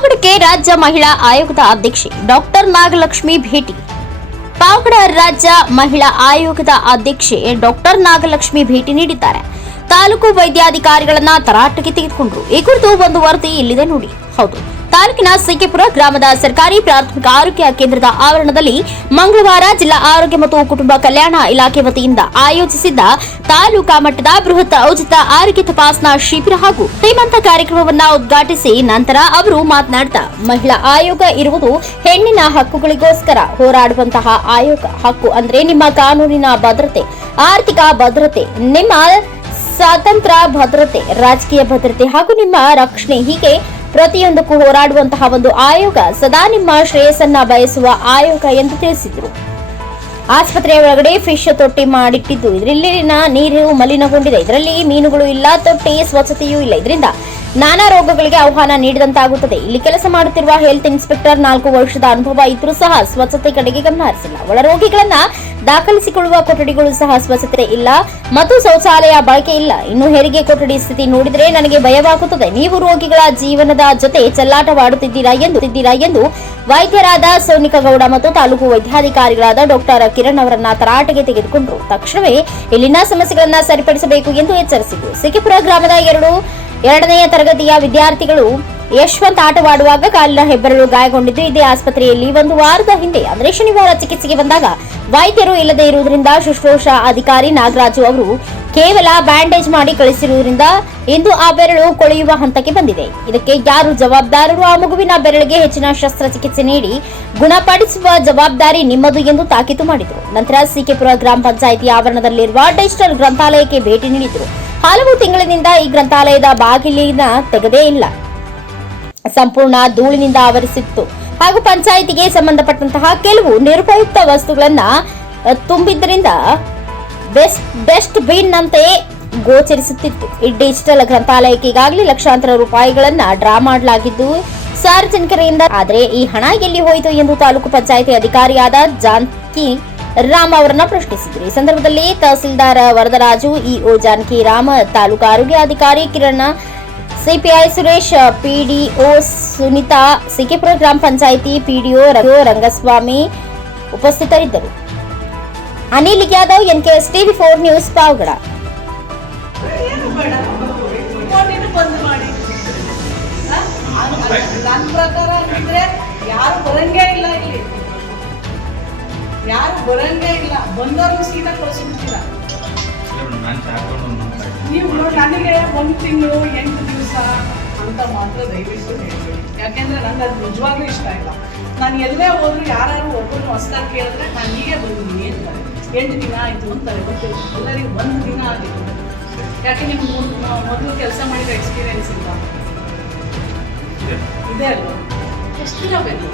ಪಾವಗಡಕ್ಕೆ ರಾಜ್ಯ ಮಹಿಳಾ ಆಯೋಗದ ಅಧ್ಯಕ್ಷೆ ಡಾಕ್ಟರ್ ನಾಗಲಕ್ಷ್ಮಿ ಭೇಟಿ. ಪಾವಗಡ ರಾಜ್ಯ ಮಹಿಳಾ ಆಯೋಗದ ಅಧ್ಯಕ್ಷೆ ಡಾಕ್ಟರ್ ನಾಗಲಕ್ಷ್ಮಿ ಭೇಟಿ ನೀಡಿದ್ದಾರೆ. ತಾಲೂಕು ವೈದ್ಯಾಧಿಕಾರಿಗಳನ್ನ ತರಾಟೆಗೆ ತೆಗೆದುಕೊಂಡ್ರು. ಈ ಕುರಿತು ಒಂದು ವರದಿ ಇಲ್ಲಿದೆ ನೋಡಿ. ಹೌದು. ತಾಲೂಕಿನ ಸಿಕ್ಕಿಪುರ ಗ್ರಾಮದ ಸರ್ಕಾರಿ ಪ್ರಾಥಮಿಕ ಆರೋಗ್ಯ ಕೇಂದ್ರದ ಆವರಣದಲ್ಲಿ ಮಂಗಳವಾರ ಜಿಲ್ಲಾ ಆರೋಗ್ಯ ಮತ್ತು ಕುಟುಂಬ ಕಲ್ಯಾಣ ಇಲಾಖೆ ವತಿಯಿಂದ ಆಯೋಜಿಸಿದ್ದ ತಾಲೂಕಾ ಮಟ್ಟದ ಬೃಹತ್ ಔಚಿತ ಆರೋಗ್ಯ ತಪಾಸಣಾ ಶಿಬಿರ ಹಾಗೂ ಶ್ರೀಮಂತ ಕಾರ್ಯಕ್ರಮವನ್ನ ಉದ್ಘಾಟಿಸಿ ನಂತರ ಅವರು ಮಾತನಾಡಿದ, ಮಹಿಳಾ ಆಯೋಗ ಇರುವುದು ಹೆಣ್ಣಿನ ಹಕ್ಕುಗಳಿಗೋಸ್ಕರ ಹೋರಾಡುವಂತಹ ಆಯೋಗ. ಹಕ್ಕು ಅಂದ್ರೆ ನಿಮ್ಮ ಕಾನೂನಿನ ಭದ್ರತೆ, ಆರ್ಥಿಕ ಭದ್ರತೆ, ನಿಮ್ಮ ಸ್ವಾತಂತ್ರ್ಯ ಭದ್ರತೆ, ರಾಜಕೀಯ ಭದ್ರತೆ ಹಾಗೂ ನಿಮ್ಮ ರಕ್ಷಣೆ. ಹೀಗೆ ಪ್ರತಿಯೊಂದಕ್ಕೂ ಹೋರಾಡುವಂತಹ ಒಂದು ಆಯೋಗ ಸದಾ ನಿಮ್ಮ ಶ್ರೇಯಸ್ಸನ್ನ ಬಯಸುವ ಆಯೋಗ ಎಂದು ತಿಳಿಸಿದರು. ಆಸ್ಪತ್ರೆಯ ಒಳಗಡೆ ಫಿಶ್ ತೊಟ್ಟಿ ಮಾಡಿಟ್ಟಿದ್ದು. ಇದರಲ್ಲಿನ ನೀರು ಮಲಿನಗೊಂಡಿದೆ. ಇದರಲ್ಲಿ ಮೀನುಗಳು ಇಲ್ಲ, ತೊಟ್ಟಿ, ಸ್ವಚ್ಛತೆಯೂ ಇಲ್ಲ. ಇದರಿಂದ ನಾನಾ ರೋಗಗಳಿಗೆ ಆಹ್ವಾನ ನೀಡಿದಂತಾಗುತ್ತದೆ. ಇಲ್ಲಿ ಕೆಲಸ ಮಾಡುತ್ತಿರುವ ಹೆಲ್ತ್ ಇನ್ಸ್ಪೆಕ್ಟರ್ ನಾಲ್ಕು ವರ್ಷದ ಅನುಭವ ಇದ್ರೂ ಸಹ ಸ್ವಚ್ಛತೆ ಕಡೆಗೆ ಗಮನ ಹರಿಸಿಲ್ಲ. ಒಳ ರೋಗಿಗಳನ್ನ ದಾಖಲಿಸಿಕೊಳ್ಳುವ ಕೊಠಡಿಗಳು ಸಹ ಸ್ವಚ್ಛತೆ ಇಲ್ಲ. ಮತ್ತು ಶೌಚಾಲಯ ಬಳಕೆ ಇಲ್ಲ. ಇನ್ನು ಹೆರಿಗೆ ಕೊಠಡಿ ಸ್ಥಿತಿ ನೋಡಿದರೆ ನನಗೆ ಭಯವಾಗುತ್ತದೆ. ನೀವು ರೋಗಿಗಳ ಜೀವನದ ಜೊತೆ ಚೆಲ್ಲಾಟವಾಡುತ್ತಿದ್ದೀರಾ ಎಂದು ತಿದ್ದೀರಾ ಎಂದು ವೈದ್ಯರಾದ ಸೋನಿಕಗೌಡ ಮತ್ತು ತಾಲೂಕು ವೈದ್ಯಾಧಿಕಾರಿಗಳಾದ ಡಾಕ್ಟರ್ ಕಿರಣ್ ಅವರನ್ನ ತರಾಟೆಗೆ ತೆಗೆದುಕೊಂಡರು. ತಕ್ಷಣವೇ ಇಲ್ಲಿನ ಸಮಸ್ಯೆಗಳನ್ನ ಸರಿಪಡಿಸಬೇಕು ಎಂದು ಎಚ್ಚರಿಸಿದರು. ಸಿಕ್ಕಿಪುರ ಗ್ರಾಮದ ಎರಡು ಎರಡನೆಯ ತರಗತಿಯ ವಿದ್ಯಾರ್ಥಿಗಳು ಯಶವಂತ್ ಆಟವಾಡುವಾಗ ಕಾಲಿನ ಹೆಬ್ಬೆರಳು ಗಾಯಗೊಂಡಿದ್ದು ಇದೇ ಆಸ್ಪತ್ರೆಯಲ್ಲಿ ಒಂದು ವಾರದ ಹಿಂದೆ. ಅಂದರೆ ಶನಿವಾರ ಚಿಕಿತ್ಸೆಗೆ ಬಂದಾಗ ವೈದ್ಯರು ಇಲ್ಲದೆ ಇರುವುದರಿಂದ ಶುಶ್ರೂಷಾ ಅಧಿಕಾರಿ ನಾಗರಾಜು ಅವರು ಕೇವಲ ಬ್ಯಾಂಡೇಜ್ ಮಾಡಿ ಕಳಿಸಿರುವುದರಿಂದ ಇಂದು ಆ ಬೆರಳು ಕೊಳೆಯುವ ಹಂತಕ್ಕೆ ಬಂದಿದೆ. ಇದಕ್ಕೆ ಯಾರು ಜವಾಬ್ದಾರರು? ಆ ಮಗುವಿನ ಬೆರಳಿಗೆ ಹೆಚ್ಚಿನ ಶಸ್ತ್ರಚಿಕಿತ್ಸೆ ನೀಡಿ ಗುಣಪಡಿಸುವ ಜವಾಬ್ದಾರಿ ನಿಮ್ಮದು ಎಂದು ತಾಕೀತು ಮಾಡಿದರು. ನಂತರ ಸಿಕೆಪುರ ಗ್ರಾಮ ಪಂಚಾಯಿತಿ ಆವರಣದಲ್ಲಿರುವ ಡಿಜಿಟಲ್ ಗ್ರಂಥಾಲಯಕ್ಕೆ ಭೇಟಿ ನೀಡಿದರು. ಹಲವು ತಿಂಗಳಿನಿಂದ ಈ ಗ್ರಂಥಾಲಯದ ಬಾಗಿಲಿನ ತೆಗೆದೇ ಇಲ್ಲ. ಸಂಪೂರ್ಣ ಧೂಳಿನಿಂದ ಆವರಿಸಿತ್ತು. ಹಾಗೂ ಪಂಚಾಯಿತಿಗೆ ಸಂಬಂಧಪಟ್ಟಂತಹ ಕೆಲವು ನಿರುಪಯುಕ್ತ ವಸ್ತುಗಳನ್ನ ತುಂಬಿದ್ದರಿಂದ ಬೆಸ್ಟ್ ಡಸ್ಟ್ ಬಿನ್ ನಂತೆ ಗೋಚರಿಸುತ್ತಿತ್ತು. ಈ ಡಿಜಿಟಲ್ ಗ್ರಂಥಾಲಯಕ್ಕೆ ಈಗಾಗಲೇ ಲಕ್ಷಾಂತರ ರೂಪಾಯಿಗಳನ್ನ ಡ್ರಾ ಮಾಡಲಾಗಿದ್ದು, ಸಾರ್ವಜನಿಕರಿಂದ ಆದರೆ ಈ ಹಣ ಎಲ್ಲಿ ಹೋಯಿತು ಎಂದು ತಾಲೂಕು ಪಂಚಾಯಿತಿ ಅಧಿಕಾರಿಯಾದ ಜಾನಕಿ ರಾಮ್ ಅವರನ್ನ ಪ್ರಶ್ನಿಸಿದ್ರು. ಈ ಸಂದರ್ಭದಲ್ಲಿ ತಹಸೀಲ್ದಾರ್ ವರದರಾಜು, ಇಒ ಜಾನಕಿ ರಾಮ್, ತಾಲೂಕು ಆರೋಗ್ಯಾಧಿಕಾರಿ ಕಿರಣ್ ಸಿಪಿಐ ಸುರೇಶ್, ಪಿಡಿಒ ಸುನಿತಾ ಸಿಕೆಪುರ ಗ್ರಾಮ ಪಂಚಾಯಿತಿ ಪಿಡಿಒ ರಂಗಸ್ವಾಮಿ ಉಪಸ್ಥಿತರಿದ್ದರು. Anil Yadav NKS TV four news Pavagada. ನನ್ನ ಪ್ರಕಾರ ಅಂದ್ರೆ ಯಾರು ಬರಂಗೇ ಇಲ್ಲ ಇಲ್ಲಿ ಯಾರು ಬರಂಗೇ ಇಲ್ಲ ಬಂದವರು ಸೀದಾ ಕಳಿಸ್ಬಿಡ್ತೀರ ನೀವು ನನಗೆ ಒಂದು ತಿಂಗಳು ಎಂಟು ದಿವಸ ಅಂತ ಮಾತ್ರ ದಯವಿಟ್ಟು ಹೇಳ್ಬೇಡಿ. ಯಾಕೆಂದ್ರೆ ನಂಗೆ ಅದು ನಿಜವಾಗ್ಲೂ ಇಷ್ಟ ಇಲ್ಲ. ನಾನು ಎಲ್ಲೇ ಹೋದ್ರು ಯಾರು ಒಬ್ಬರು ಹೊಸ್ದಾಗಿ ಕೇಳಿದ್ರೆ ನಾನು ಹೀಗೆ ಬಂದಿದ್ದೀನಿ ಅಂತಾರೆ ಎಂಟು ದಿನ ಆಯಿತು ಅಂತಾರೆ ಗೊತ್ತಿಲ್ಲ ಎಲ್ಲರಿಗೂ ಒಂದು ದಿನ ಆಗಿತ್ತು ಯಾಕೆ ನಿಮ್ಗೆ ಮೊದಲು ಕೆಲಸ ಮಾಡಿರೋ ಎಕ್ಸ್ಪೀರಿಯೆನ್ಸ್ ಇಲ್ಲ. ಇದೆ. ಅಲ್ವಾ? ಎಷ್ಟು ದಿನ ಬೇಕು?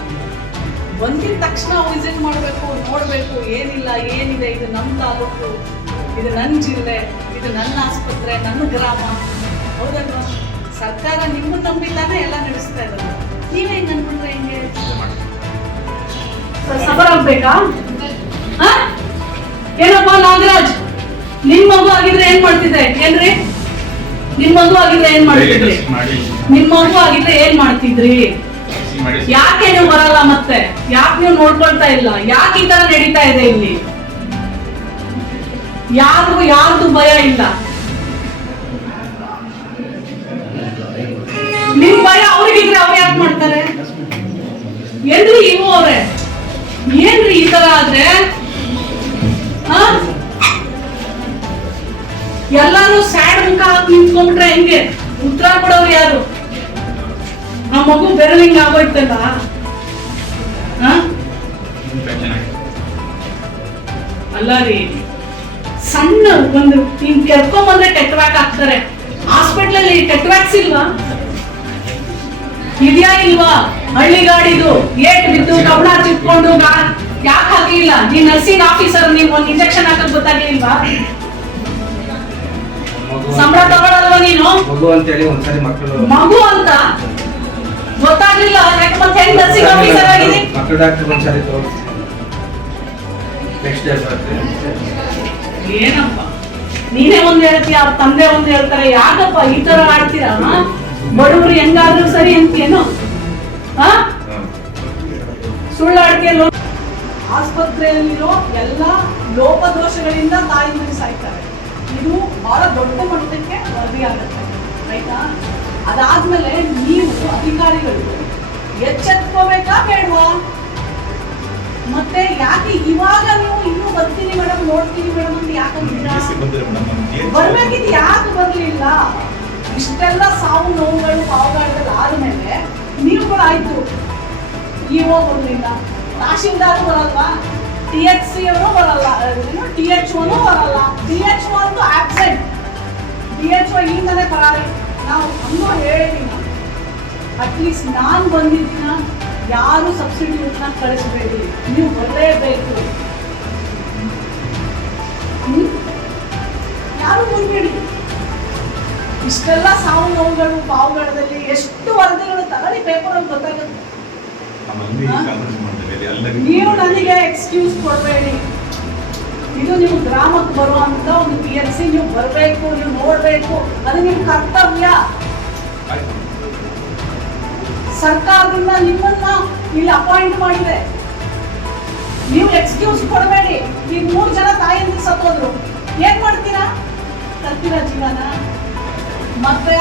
ಬಂದಿದ ತಕ್ಷಣ ವಿಸಿಟ್ ಮಾಡಬೇಕು ನೋಡಬೇಕು ಏನಿಲ್ಲ ಏನಿದೆ ಇದು ನಮ್ಮ ತಾಲೂಕು. ಇದು ನನ್ನ ಜಿಲ್ಲೆ ಇದು ನನ್ನ ಆಸ್ಪತ್ರೆ ನನ್ನ ಗ್ರಾಮ. ಹೌದಲ್ವಾ? ಸರ್ಕಾರ ನಿಮ್ಮನ್ನ ನಂಬಿದ್ದಾನೆ ಎಲ್ಲ ನಡೆಸ್ತಾ ಇರೋದು. ನೀವೇ ಹಿಂಗೆ ಅನ್ಕೊಂಡ್ರೆ ಹೆಂಗೆ? ಸಬರ್ ಆಗ್ಬೇಕಾ? ಹಾ? ಏನಪ್ಪ ನಾಗರಾಜ್ ನಿಮ್ ಮಗು ಆಗಿದ್ರೆ ಏನ್ ಮಾಡ್ತಿದ್ದೆ? ಏನ್ರಿ? ನಿಮ್ ಮಗು ಆಗಿದ್ರೆ ಏನ್ ಮಾಡ್ತಿದ್ರಿ? ಮಾಡಿ. ನಿಮ್ ಮಗು ಆಗಿದ್ರೆ ಏನ್ ಮಾಡ್ತಿದ್ರಿ? ಯಾಕೆ ನೀವು ಬರಲ್ಲ ಮತ್ತೆ? ಯಾಕೆ ನೀವು ನೋಡ್ಕೊಳ್ತಾ ಇಲ್ಲ? ಯಾಕೆ ಈ ತರ ನಡೀತಾ ಇದೆ ಇಲ್ಲಿ? ಯಾರಿಗೂ ಯಾರ್ದು ಭಯ ಇಲ್ಲ. ನಿಮ್ ಭಯ ಅವ್ರಿಗಿದ್ರೆ ಅವ್ರು ಯಾಕೆ ಮಾಡ್ತಾರೆ? ಎಲ್ರಿ ಇವು ಅವ್ರೆ. ಏನ್ರಿ ಈ ತರ ಆದ್ರೆ? ಎಲ್ಲಾರು ಸ್ಯಾಡ್ ಮುಖ ಹಾಕಿ ನಿಂತ್ಕೊಂಡ್ಬಿಟ್ರೆ ಹೆಂಗೆ? ಉತ್ತರ ಕೊಡೋರು ಯಾರು? ಆ ಮಗು ಬೆರಳಿಂಗ್ ಆಗೋಯ್ತಲ್ಲ? ಅಲ್ಲ ರೀ. ಸಣ್ಣ ಒಂದು ಹಿಂಗ್ ಕೆರ್ಕೊಂಡ್ ಬಂದ್ರೆ ಟೆಟ್ವ್ಯಾಕ್ ಹಾಕ್ತಾರೆ. ಹಾಸ್ಪಿಟ್ಲ್ ಅಲ್ಲಿ ಟೆಟ್ವ್ಯಾಕ್ಸ್ ಇಲ್ವಾ? ಇದೆಯಾ ಇಲ್ವಾ? ಹಳ್ಳಿಗಾಡಿದು ಏಟ್ ಬಿದ್ದು ಕಬಣ ಚಿಟ್ಕೊಂಡು ಯಾಕೆ ಹಾಕ್ಲಿಲ್ಲ? ನೀ ನರ್ಸಿಂಗ್ ಆಫೀಸರ್ ನೀವು ಒಂದು ಇಂಜೆಕ್ಷನ್ ಹಾಕಕ್ ಗೊತ್ತಾಗ್ಲಿಲ್ವಾ? ಸಂಬಳ ತಗೊಳಲ್ವಾ ನೀನು? ಮಗು ಅಂತೇಳಿ ಒಂದ್ಸರಿ ಮಕ್ಕಳು ಮಗು ಅಂತ? ಗೊತ್ತಾಗ್ಲಿಲ್ಲ ಯಾಕೆ ಮತ್ತೆ ಹೆಂಗ್ ನರ್ಸಿಂಗ್ ಆಫೀಸರ್ ಆಗಿದೆ? ಮಕ್ಕಳು ಡಾಕ್ಟರ್ ಒಂದ್ಸರಿ ತೋರಿಸಿ ನೆಕ್ಸ್ಟ್ ಡೇ ಬರುತ್ತೆ ಏನಪ್ಪ? ನೀನೇ ಒಂದ್ ಹೇಳ್ತೀಯ ಅವ್ರ ತಂದೆ ಒಂದ್ ಹೇಳ್ತಾರೆ, ಯಾಕಪ್ಪ ಈ ತರ ಆಡ್ತೀರಾ ಬಡವರು ಹೆಂಗಾದ್ರೂ ಸರಿ ಅಂತೀಯೇನೋ? ಹಾ? ಸುಳ್ಳಾಡಿಕೆ ಲೋ ಆಸ್ಪತ್ರೆಯಲ್ಲಿರೋ ಎಲ್ಲ ಲೋಪದೋಷಗಳಿಂದ ತಾಯಿ ಮನೆ ಸಾಯ್ತಾರೆ. ಇದು ಬಹಳ ದೊಡ್ಡ ಮಟ್ಟಕ್ಕೆ ವರದಿ ಆಗುತ್ತೆ, ಆಯ್ತಾ? ಅದಾದ್ಮೇಲೆ ನೀವು ಅಧಿಕಾರಿಗಳು ಎಚ್ಚೆತ್ಕೋಬೇಕಾ ಬೇಡವಾ? ಮತ್ತೆ ಯಾಕೆ ಇವಾಗ ನೀವು ಇನ್ನೂ ಬರ್ತೀನಿ ಮೇಡಮ್ ನೋಡ್ತೀನಿ ಮೇಡಮ್ ಅಂತ ಯಾಕಂದ್ರೆ ಬರ್ಬೇಕಿದ್ ಯಾಕೆ ಬರ್ಲಿಲ್ಲ? ಇಷ್ಟೆಲ್ಲ ಸಾವು ನೋವುಗಳು ಪಾವುಗಾಡಗಳು ಆದ್ಮೇಲೆ ನೀವುಗಳು ಆಯ್ತು. ಇಒ ಬರ್ಲಿಲ್ಲ. ತಹಶೀಲ್ದಾರ್ ಬರಲ್ವಾ ಟಿ ಎಚ್ ಸಿ ಅವರು ಬರಲ್ಲ ಟಿ ಎಚ್ ಒನು ಬರಲ್ಲ. ಟಿ ಎಚ್ ಅಂತೂ ಆಬ್ಸೆಂಟ್ ಟಿ ಎಚ್ ಒ ಈಗಲೇ ಬರಾರಿ ನಾವು ಅನ್ನೋ ಹೇಳಿದ್ದೀನಿ ಅಟ್ಲೀಸ್ಟ್ ನಾನು ಬಂದಿದ್ದೀನ? ಯಾರು ಸಬ್ಸಿಡಿಯನ್ನ ಕಳಿಸಬೇಡಿ. ನೀವು ಬರಲೇಬೇಕು? ಯಾರು ಮುಂದಿಡಿ ಇಷ್ಟೆಲ್ಲ ಸಾವು ನೋವುಗಳು ಪಾವುಗಳದಲ್ಲಿ ಎಷ್ಟು ವರದಿಗಳು ತಗೊಳ್ಳಿ ಪೇಪರಲ್ಲಿ ಗೊತ್ತಾಗುತ್ತೆ. ನೀವು ನನಗೆ ಎಕ್ಸ್ಕ್ಯೂಸ್ ಕೊಡಬೇಡಿ. ಇದು ನೀವು ಗ್ರಾಮಕ್ಕೆ ಬರುವಂತ ಒಂದು ಪಿ ಎಲ್ ಸಿ ನೀವು ಬರಬೇಕು ನೀವು ನೋಡಬೇಕು. ಅದು ನಿಮ್ಮ ಕರ್ತವ್ಯ. ಸರ್ಕಾರದಿಂದ ನಿಮ್ಮನ್ನ ಇಲ್ಲಿ ಅಪಾಯಿಂಟ್ ಮಾಡಿದೆ. ನೀವು ಎಕ್ಸ್ಕ್ಯೂಸ್ ಕೊಡಬೇಡಿ. ಈಗ ಮೂರು ಜನ ತಾಯಿಯಿಂದ ಸತ್ತೋದ್ರು ಏನ್ ಮಾಡ್ತೀರಾ? ತರ್ತೀರಾ ಜೀವನ ಮತ್ತೆ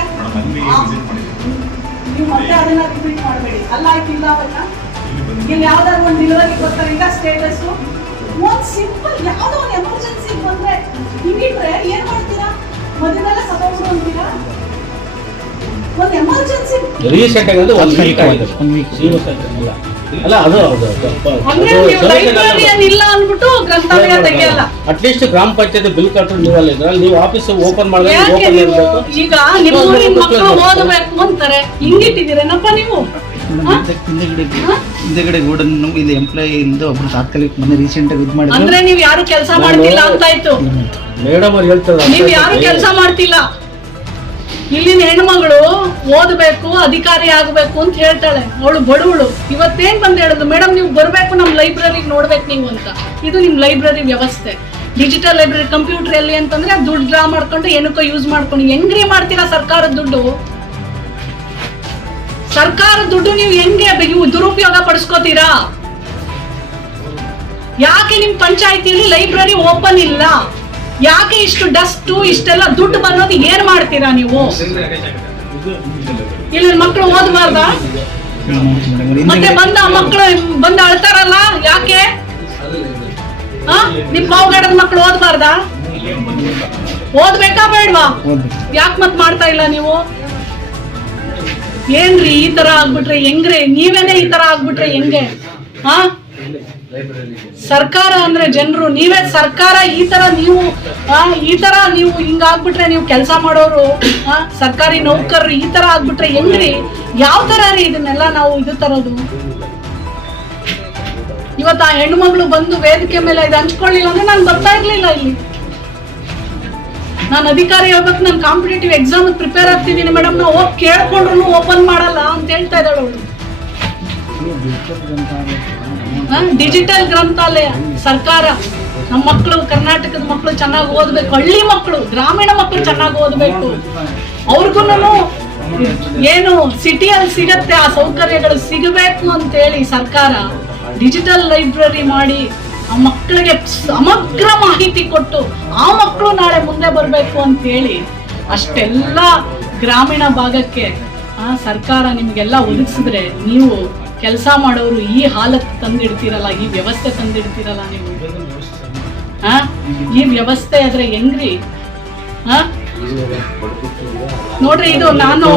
ನೀವು ಮತ್ತೆ ಅದನ್ನ ರಿಪೀಟ್ ಮಾಡಬೇಡಿ. ಅಲ್ಲ ಆಯ್ತು ಇಲ್ಲ ಅವನ್ನ? ಇಲ್ಲಿ ಯಾವ್ದಾದ್ರು ಒಂದು ಡೆಲಿವರಿ ಬರ್ತಾರೆ ಈಗ ಸ್ಟೇಟಸ್ ಒಂದ್ ಸಿಂಪಲ್ ಯಾವ್ದೋ ಒಂದು ಎಮರ್ಜೆನ್ಸಿ ಬಂದ್ರೆ ಹಿಂಗಿಟ್ರೆ ಏನ್ ಮಾಡ್ತೀರಾ? ಮದುವೆಲ್ಲ ಸತ್ತೋಗ್ರು ಅಂತೀರಾ ಒಂದ್ ಎಮರ್ಜೆನ್ಸಿ ರೀಸೆಂಟ್ ಆಗಿ ಒಂದು ವೀಕ್ ಆಗಿದೆ ಅಲ್ಲ ಅದು ಹೌದು ಗ್ರಾಮ ಪಂಚಾಯತ್ ಬಿಲ್ ಕಟ್ಟರು ನೀವಲ್ಲ ಇದ್ರಲ್ಲಿ ನೀವು ಆಫೀಸ್ ಓಪನ್ ಮಾಡಿದ್ರೆ ಓಪನ್ ಇರಬೇಕು. ಈಗ ನಿಮ್ಮ ಊರಿನ ಮಕ್ಕಳು ಓದಬೇಕು ಅಂತಾರೆ. ಹಿಂಗಿಟ್ಟಿದ್ದೀರೇನಪ್ಪ ನೀವು? ಹಾ? ಹಿಂದೆಗಡೆ ಹಾ? ಹಿಂದೆಗಡೆ ಗೋಡನ್ ಇಲ್ಲಿ ಎಂಪ್ಲಾಯಿ ಇಂದ ಒಬ್ರು ತಾತ್ಕಾಲಿಕ ಮೊನ್ನೆ ರೀಸೆಂಟ್ ಆಗಿ ಇದು ಮಾಡಿದ್ರು. ಅಂದ್ರೆ ನೀವು ಯಾರು ಕೆಲಸ ಮಾಡ್ತಿಲ್ಲ ಅಂತ ಆಯ್ತು. ಮೇಡಮ್ ಅವ್ರು ಹೇಳ್ತಾರೆ ನೀವ್ ಯಾರು ಕೆಲಸ ಮಾಡ್ತಿಲ್ಲ. ಇಲ್ಲಿನ ಹೆಣ್ಮಗಳು ಓದ್ಬೇಕು, ಅಧಿಕಾರಿ ಆಗಬೇಕು ಅಂತ ಹೇಳ್ತಾಳೆ. ಅವಳು ಬಡವಳು. ಇವತ್ತೇನ್ ಬಂದ್ ಹೇಳಿದ್ರು ಮೇಡಮ್ ನೀವು ಬರಬೇಕು ನಮ್ಮ ಲೈಬ್ರರಿಗೆ ನೋಡ್ಬೇಕು ನೀವು ಅಂತ. ಇದು ನಿಮ್ ಲೈಬ್ರರಿ ವ್ಯವಸ್ಥೆ. ಡಿಜಿಟಲ್ ಲೈಬ್ರರಿ, ಕಂಪ್ಯೂಟರ್ ಎಲ್ಲಿ ಅಂತಂದ್ರೆ ದುಡ್ಡು ಡ್ರಾ ಮಾಡ್ಕೊಂಡು ಏನಕ್ಕೋ ಯೂಸ್ ಮಾಡ್ಕೊಂಡು. ಹೆಂಗ್ರಿ ಮಾಡ್ತೀರಾ ಸರ್ಕಾರದ ದುಡ್ಡು? ಸರ್ಕಾರದ ದುಡ್ಡು ನೀವು ಹೆಂಗೆ ದುರುಪಯೋಗ ಪಡಿಸ್ಕೋತೀರಾ? ಯಾಕೆ ನಿಮ್ ಪಂಚಾಯತಿಯಲ್ಲಿ ಲೈಬ್ರರಿ ಓಪನ್ ಇಲ್ಲ? ಯಾಕೆ ಇಷ್ಟು ಡಸ್ಟ್, ಇಷ್ಟೆಲ್ಲ ದುಡ್ಡು ಬರೋದು ಏನ್ ಮಾಡ್ತೀರಾ ನೀವು? ಇಲ್ಲಿ ಮಕ್ಕಳು ಓದಬಾರ್ದ? ಮತ್ತೆ ಬಂದ ಮಕ್ಕಳು ಬಂದ ಅಳ್ತಾರಲ್ಲ, ಯಾಕೆ? ನಿಮ್ ಪಾವುಗಡದ ಮಕ್ಕಳು ಓದಬಾರ್ದ? ಓದ್ಬೇಕಾ ಬೇಡ್ವಾ? ಯಾಕೆ ಮತ್ ಮಾಡ್ತಾ ಇಲ್ಲ ನೀವು? ಏನ್ರಿ ಈ ತರ ಆಗ್ಬಿಟ್ರೆ ಹೆಂಗ್ರಿ? ನೀವೇನೆ ಈ ತರ ಆಗ್ಬಿಟ್ರೆ ಹೆಂಗೆ? ಹಾ? ಸರ್ಕಾರ ಅಂದ್ರೆ ಜನರು ನೀವೇ ಸರ್ಕಾರ ಈ ತರ ನೀವು ಈ ತರ ನೀವು ಹಿಂಗಾಗ್ಬಿಟ್ರೆ ನೀವು ಕೆಲಸ ಮಾಡೋರು ಸರ್ಕಾರಿ ನೌಕರರು ಈ ತರ ಆಗ್ಬಿಟ್ರೆ ಹೆಂಗ್ರಿ? ಯಾವ ತರ ರೀ ಇದನ್ನೆಲ್ಲ ನಾವು ಇದು ತರೋದು? ಇವತ್ತು ಆ ಹೆಣ್ಮಗಳು ಬಂದು ವೇದಿಕೆ ಮೇಲೆ ಇದು ಹಂಚ್ಕೊಳ್ಳಿಲ್ಲ ಅಂದ್ರೆ ನಾನು ಬರ್ತಾ ಇರ್ಲಿಲ್ಲ ಇಲ್ಲಿ. ನಾನು ಅಧಿಕಾರಿ ಹೋಗ್ಬೇಕು ನಾನು ಕಾಂಪಿಟೇಟಿವ್ ಎಕ್ಸಾಮ್ ಪ್ರಿಪೇರ್ ಆಗ್ತಿದ್ದೀನಿ ಮೇಡಮ್ ನಾವು ಹೋಗಿ ಕೇಳ್ಕೊಂಡ್ರು ಓಪನ್ ಮಾಡಲ್ಲ ಅಂತ ಹೇಳ್ತಾ ಇದ್ದಾಳು ಅವಳು. ಡಿಜಿಟಲ್ ಗ್ರಂಥಾಲಯ, ಸರ್ಕಾರ ನಮ್ಮ ಮಕ್ಕಳು ಕರ್ನಾಟಕದ ಮಕ್ಕಳು ಚೆನ್ನಾಗಿ ಓದ್ಬೇಕು, ಹಳ್ಳಿ ಮಕ್ಕಳು ಗ್ರಾಮೀಣ ಮಕ್ಕಳು ಚೆನ್ನಾಗಿ ಓದ್ಬೇಕು. ಅವ್ರಿಗೂ ಏನು ಸಿಟಿಯಲ್ಲಿ ಸಿಗತ್ತೆ, ಆ ಸೌಕರ್ಯಗಳು ಸಿಗಬೇಕು ಅಂತೇಳಿ ಸರ್ಕಾರ ಡಿಜಿಟಲ್ ಲೈಬ್ರರಿ ಮಾಡಿ ಆ ಮಕ್ಕಳಿಗೆ ಸಮಗ್ರ ಮಾಹಿತಿ ಕೊಟ್ಟು ಆ ಮಕ್ಕಳು ನಾಳೆ ಮುಂದೆ ಬರಬೇಕು ಅಂತೇಳಿ ಅಷ್ಟೆಲ್ಲ ಗ್ರಾಮೀಣ ಭಾಗಕ್ಕೆ ಸರ್ಕಾರ ನಿಮಗೆಲ್ಲ ಒದಗಿಸಿದ್ರೆ ನೀವು ಕೆಲಸ ಮಾಡೋರು ಈ ಹಾಲತ್ ತಂದಿಡ್ತೀರಲ್ಲ ಈ ವ್ಯವಸ್ಥೆ ತಂದಿಡ್ತೀರಲ್ಲ ನೀವು? ಹಾ ಈ ವ್ಯವಸ್ಥೆ ಆದ್ರೆ ಹೆಂಗ್ರಿ? ಹಾ ನೋಡ್ರಿ ಇದು ನಾನು